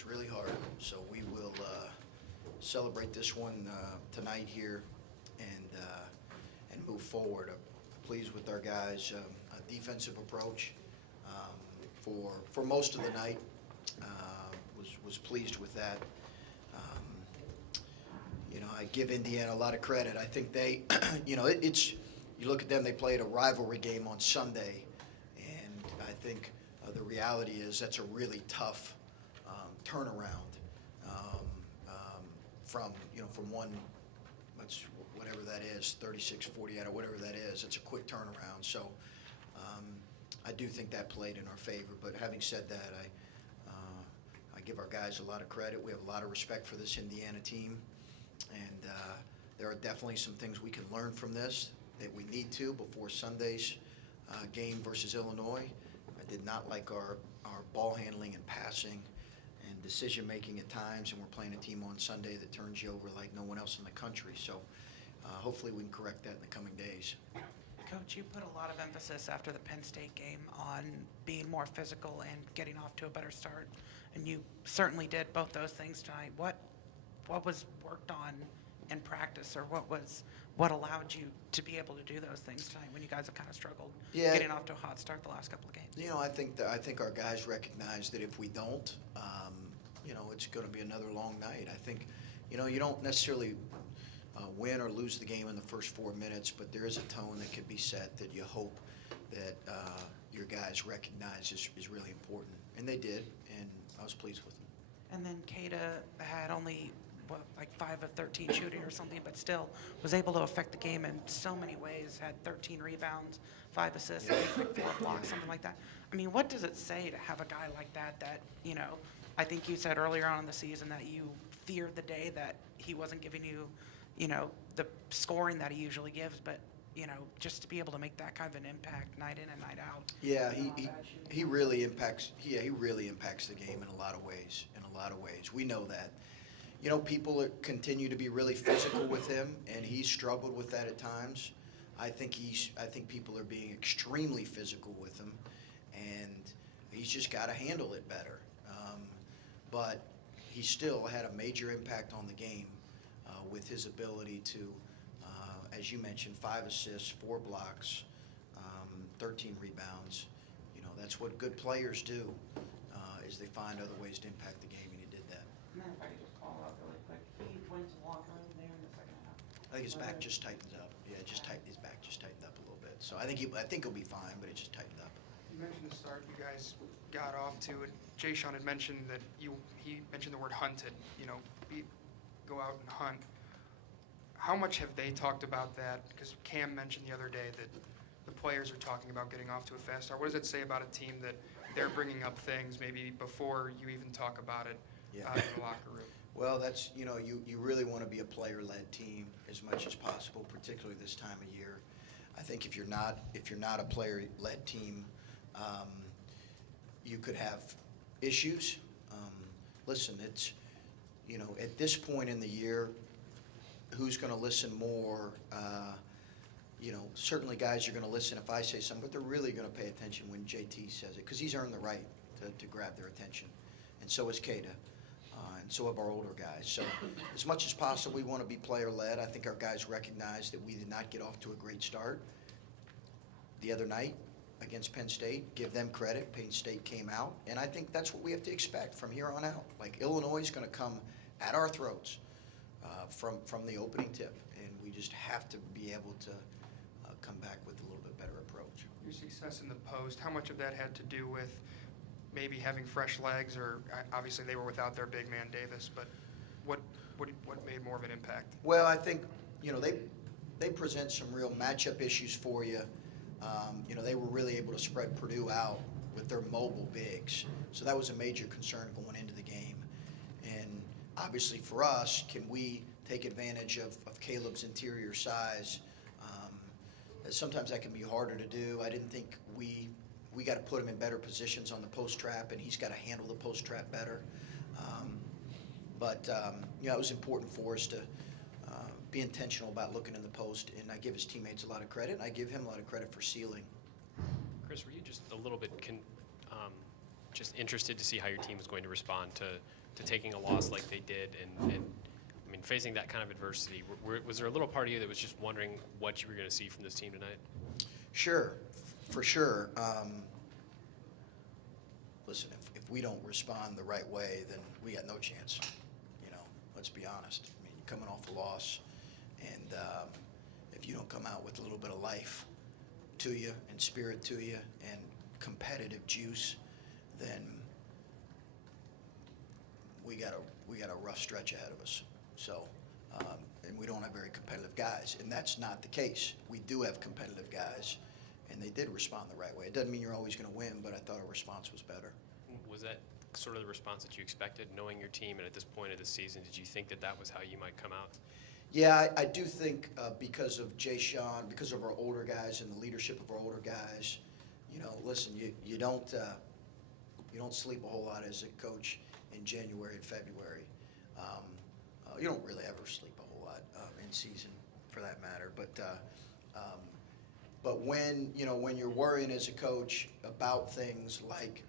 was really hard. So we will celebrate this one tonight here and move forward. I'm pleased with our guys' defensive approach for most of the night. Was pleased with that. I give Indiana a lot of credit. I think they, it's you look at them. They played a rivalry game on Sunday, and I think the reality is that's a really tough turnaround from one, whatever that is, 36-40 out of whatever that is. It's a quick turnaround. So I do think that played in our favor. But having said that, I give our guys a lot of credit. We have a lot of respect for this Indiana team, and there are definitely some things we can learn from this that we need to before Sunday's game versus Illinois. I did not like our ball handling and passing and decision making at times, and we're playing a team on Sunday that turns you over like no one else in the country. So hopefully we can correct that in the coming days. Coach, you put a lot of emphasis after the Penn State game on being more physical and getting off to a better start, and you certainly did both those things tonight. What was worked on in practice, or what allowed you to be able to do those things tonight when you guys have kind of struggled getting off to a hot start the last couple of games? I think our guys recognize that if we don't, it's going to be another long night. I think, you don't necessarily win or lose the game in the first 4 minutes, but there is a tone that can be set that you hope that your guys recognize is really important. And they did, and I was pleased with them. And then Kada had only, like 5 of 13 shooting or something, but still was able to affect the game in so many ways, had 13 rebounds, 5 assists, 4 blocks, something like that. I mean, what does it say to have a guy like that, I think you said earlier on in the season that you feared the day that he wasn't giving you, the scoring that he usually gives, but, just to be able to make that kind of an impact night in and night out. Yeah, he really impacts. Yeah, he really impacts the game in a lot of ways. We know that. People continue to be really physical with him, and he's struggled with that at times. I think people are being extremely physical with him, and he's just got to handle it better. But he still had a major impact on the game with his ability to, as you mentioned, 5 assists, 4 blocks, 13 rebounds. That's what good players do, is they find other ways to impact the game, and he did that. And then if I could just follow up really quick, he went to the locker room there in the second half. I think his back just tightened up. Yeah, his back just tightened up a little bit. So I think he'll be fine, but it just tightened up. You mentioned the start you guys got off to, and Jay Sean had mentioned that he mentioned the word hunted, go out and hunt. How much have they talked about that? Because Cam mentioned the other day that the players are talking about getting off to a fast start. What does it say about a team that they're bringing up things maybe before you even talk about it out in the locker room? Well, that's, you really want to be a player-led team as much as possible, particularly this time of year. I think if you're not a player-led team, you could have issues. Listen, it's, at this point in the year, who's going to listen more? Certainly guys are going to listen if I say something, but they're really going to pay attention when JT says it, because he's earned the right to grab their attention. And so is Kada, and so have our older guys. So as much as possible, we want to be player-led. I think our guys recognize that we did not get off to a great start the other night against Penn State. Give them credit. Penn State came out, and I think that's what we have to expect from here on out. Like, Illinois is going to come at our throats from the opening tip, and we just have to be able to come back with a little bit better approach. Your success in the post, how much of that had to do with maybe having fresh legs, or obviously they were without their big man Davis, but what made more of an impact? Well, I think, they present some real matchup issues for you. They were really able to spread Purdue out with their mobile bigs. So that was a major concern going into the game. And obviously for us, can we take advantage of Caleb's interior size? Sometimes that can be harder to do. I didn't think we got to put him in better positions on the post trap, and he's got to handle the post trap better. It was important for us to be intentional about looking in the post, and I give his teammates a lot of credit, and I give him a lot of credit for sealing. Chris, were you just a little bit just interested to see how your team was going to respond to to taking a loss like they did, and I mean, facing that kind of adversity, was there a little part of you that was just wondering what you were going to see from this team tonight? Sure, for sure. Listen, if we don't respond the right way, then we got no chance. You know, let's be honest. I mean, you're coming off a loss, and if you don't come out with a little bit of life to you and spirit to you and competitive juice, then we got a rough stretch ahead of us. So, and we don't have very competitive guys, and that's not the case. We do have competitive guys, and they did respond the right way. It doesn't mean you're always going to win, but I thought our response was better. Was that sort of the response that you expected, knowing your team, and at this point of the season, did you think that that was how you might come out? Yeah, I do think because of Jay Sean, because of our older guys and the leadership of our older guys, you know, listen, you don't sleep a whole lot as a coach in January and February. You don't really ever sleep a whole lot in season, for that matter. But when you're worrying as a coach about things like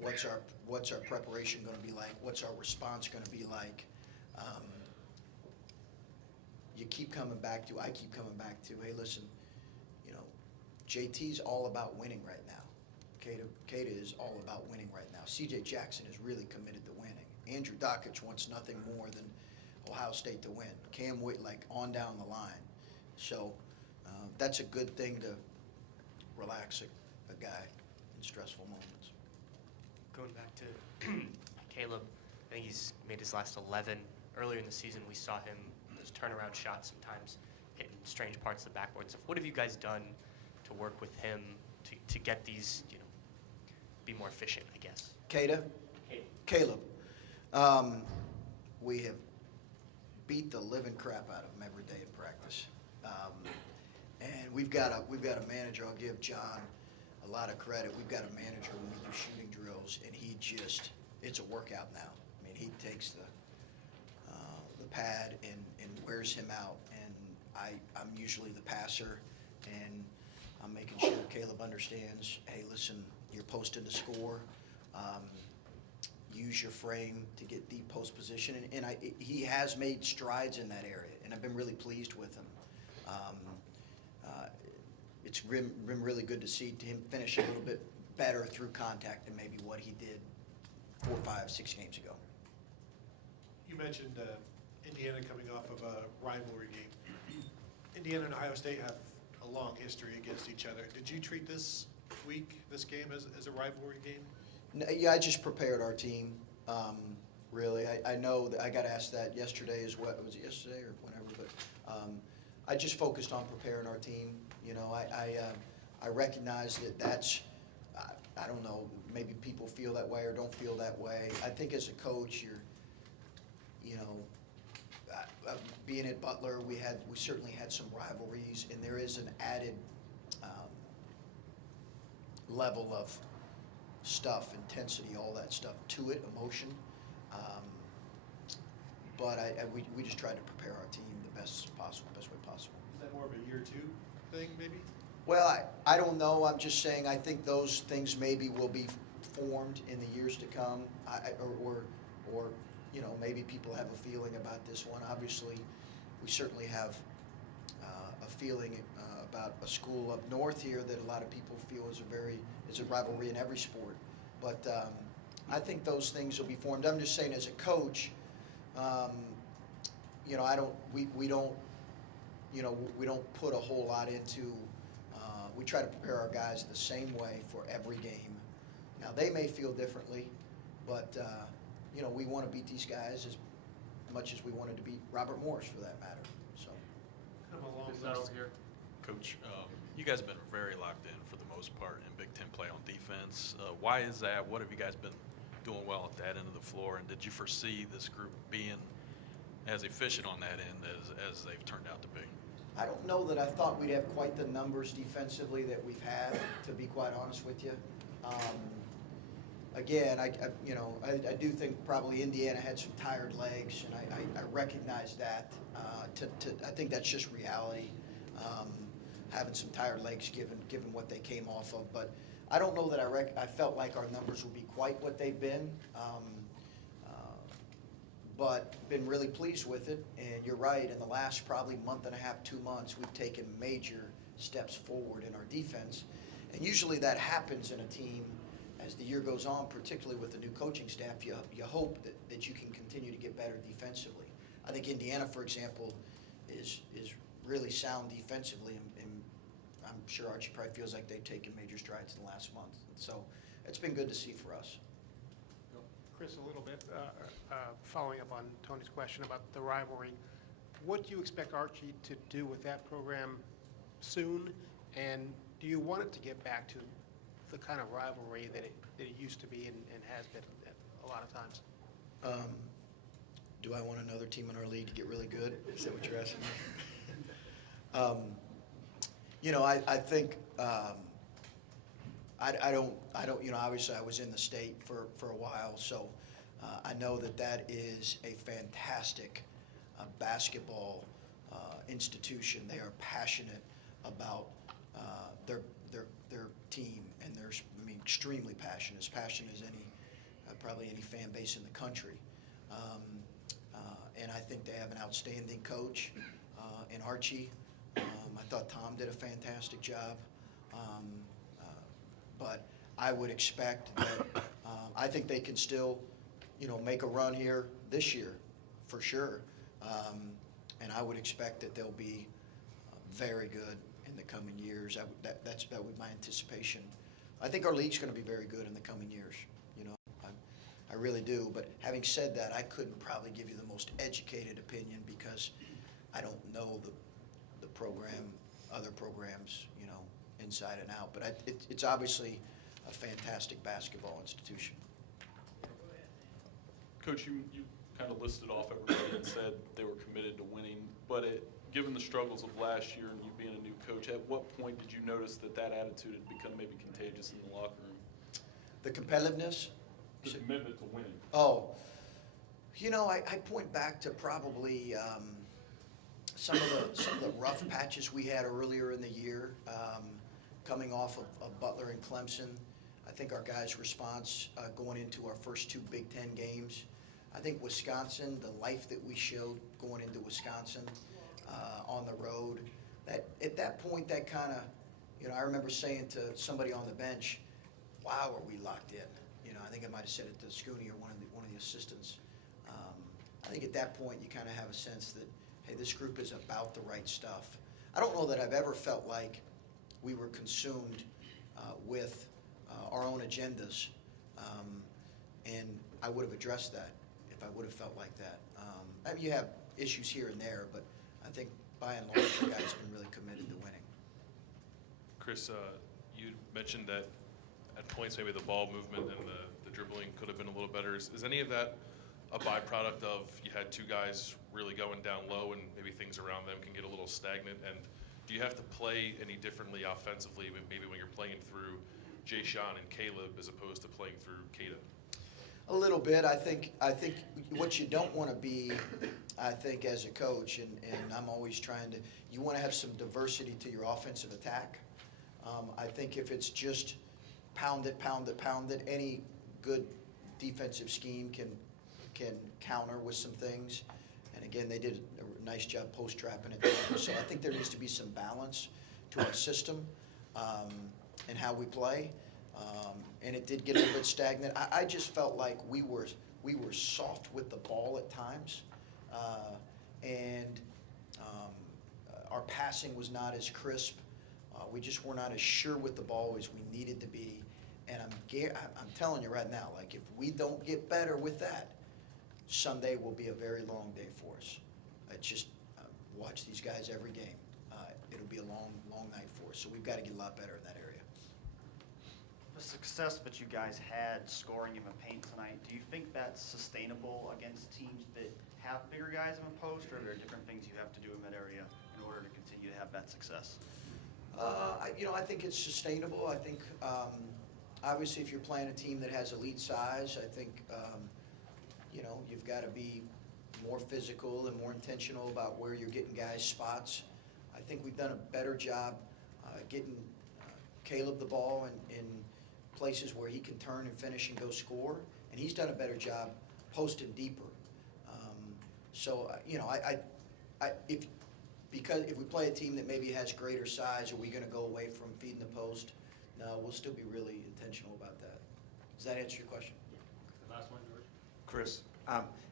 what's our preparation going to be like, what's our response going to be like, I keep coming back to, hey, listen, you know, JT's all about winning right now. Kata is all about winning right now. CJ Jackson is really committed to winning. Andrew Dockich wants nothing more than Ohio State to win. Cam Whit, like, on down the line. So that's a good thing to relax a guy in stressful moments. Going back to Caleb, I think he's made his last 11. Earlier in the season, we saw him, those turnaround shots sometimes hitting strange parts of the backboard and stuff. What have you guys done to work with him to get these, you know, be more efficient, I guess? Caleb. We have beat the living crap out of him every day in practice. And we've got a manager. I'll give John a lot of credit. We've got a manager when we do shooting drills, and it's a workout now. I mean, he takes the pad and wears him out. And I'm usually the passer, and I'm making sure Caleb understands, hey, listen, you're posted to score. Use your frame to get deep post position. And he has made strides in that area, and I've been really pleased with him. It's been really good to see him finish a little bit better through contact than maybe what he did 4, 5, 6 games ago. You mentioned Indiana coming off of a rivalry game. Indiana and Ohio State have a long history against each other. Did you treat this game, as a rivalry game? No, yeah, I just prepared our team. Really, I know that I got asked that yesterday as well. Was it yesterday or whenever? But I just focused on preparing our team. You know, I recognize that's, I don't know, maybe people feel that way or don't feel that way. I think as a coach, you know, being at Butler, we certainly had some rivalries, and there is an added level of stuff, intensity, all that stuff to it, emotion. But we just tried to prepare our team the best way possible. Is that more of a year 2 thing, maybe? Well, I don't know. I'm just saying I think those things maybe will be formed in the years to come, or you know, maybe people have a feeling about this one. Obviously, we certainly have a feeling about a school up north here that a lot of people feel is a rivalry in every sport. But I think those things will be formed. I'm just saying, as a coach, you know, we don't put a whole lot into. We try to prepare our guys the same way for every game. Now, they may feel differently, but you know, we want to beat these guys as much as we wanted to beat Robert Morris, for that matter. So, Kind of along Is that those. over here? Coach, you guys have been very locked in for the most part in Big Ten play on defense. Why is that? What have you guys been doing well at that end of the floor? And did you foresee this group being as efficient on that end as they've turned out to be? I don't know that I thought we'd have quite the numbers defensively that we've had, to be quite honest with you. Again, I do think probably Indiana had some tired legs, and I recognize that. I think that's just reality, having some tired legs given what they came off of. But I don't know that I felt like our numbers would be quite what they've been. but been really pleased with it. And you're right, in the last probably month and a half, 2 months, we've taken major steps forward in our defense. And usually that happens in a team as the year goes on, particularly with the new coaching staff. You hope that you can continue to get better defensively. I think Indiana, for example, is really sound defensively, and I'm sure Archie probably feels like they've taken major strides in the last month. So it's been good to see for us. Chris, a little bit, following up on Tony's question about the rivalry, what do you expect Archie to do with that program soon? And do you want it to get back to the kind of rivalry that it used to be and has been a lot of times? Do I want another team in our league to get really good? Is that what you're asking me? I think I don't. Obviously, I was in the state for a while, so I know that is a fantastic basketball institution. They are passionate about their team, and they're extremely passionate, as passionate as probably any fan base in the country. And I think they have an outstanding coach in Archie. I thought Tom did a fantastic job. But I would expect that I think they can still, make a run here this year, for sure. And I would expect that they'll be very good in the coming years. That would be my anticipation. I think our league's going to be very good in the coming years. I really do. But having said that, I couldn't probably give you the most educated opinion because I don't know the program, other programs, inside and out. But it's obviously a fantastic basketball institution. Coach, you kind of listed off everybody and said they were committed to winning, but given the struggles of last year and you being a new coach, at what point did you notice that attitude had become maybe contagious in the locker room? The competitiveness? The commitment to winning. Oh, I point back to probably some of the rough patches we had earlier in the year, coming off of Butler and Clemson. I think our guys' response going into our first 2 Big Ten games. I think Wisconsin, the life that we showed going into Wisconsin on the road, that at that point, that kind of, I remember saying to somebody on the bench, "Wow, are we locked in?" I think I might have said it to Scooney or one of the assistants. I think at that point, you kind of have a sense that, hey, this group is about the right stuff. I don't know that I've ever felt like we were consumed with our own agendas, and I would have addressed that if I would have felt like that. You have issues here and there, but I think by and large, the guys have been really committed to winning. Chris, you mentioned that at points maybe the ball movement and the dribbling could have been a little better. Is any of that a byproduct of you had 2 guys really going down low and maybe things around them can get a little stagnant? And do you have to play any differently offensively maybe when you're playing through Jay Sean and Caleb as opposed to playing through Kada? A little bit. I think what you don't want to be, I think, as a coach, and I'm always trying to, you want to have some diversity to your offensive attack. I think if it's just pound it, any good defensive scheme can counter with some things. And again, they did a nice job post-trapping it. So I think there needs to be some balance to our system and how we play. And it did get a little bit stagnant. I just felt like we were soft with the ball at times, and our passing was not as crisp. We just were not as sure with the ball as we needed to be. And I'm telling you right now, like if we don't get better with that, Sunday will be a very long day for us. Watch these guys every game. It'll be a long night for us. So we've got to get a lot better in that area. The success that you guys had scoring in the paint tonight, do you think that's sustainable against teams that have bigger guys in the post, or are there different things you have to do in that area in order to continue to have that success? I think it's sustainable. I think, obviously, if you're playing a team that has elite size, I think, you've got to be more physical and more intentional about where you're getting guys' spots. I think we've done a better job getting Caleb the ball in places where he can turn and finish and go score, and he's done a better job posting deeper. So, because if we play a team that maybe has greater size, are we going to go away from feeding the post? No, we'll still be really intentional about that. Does that answer your question? Last one, George. Chris,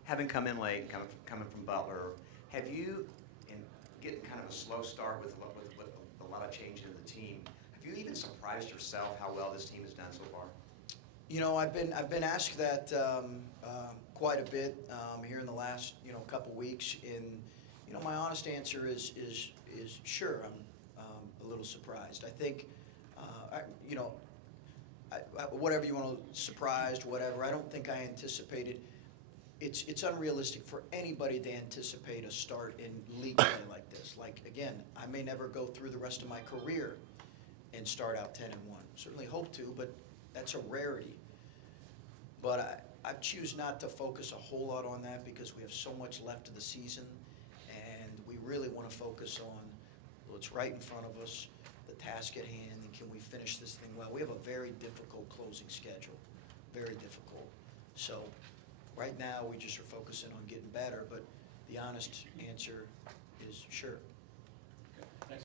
having come in late, coming from Butler, have you, in getting kind of a slow start with a lot of change in the team, have you even surprised yourself how well this team has done so far? I've been asked that quite a bit here in the last couple weeks, and my honest answer is sure. I'm a little surprised. I think whatever you want to surprised, whatever. I don't think I anticipated. It's unrealistic for anybody to anticipate a start in league play like this. Like again, I may never go through the rest of my career and start out 10-1. Certainly hope to, but that's a rarity. But I choose not to focus a whole lot on that because we have so much left of the season, and we really want to focus on what's right in front of us, the task at hand, and can we finish this thing well. We have a very difficult closing schedule, very difficult. So right now, we just are focusing on getting better, but the honest answer is sure. Thanks.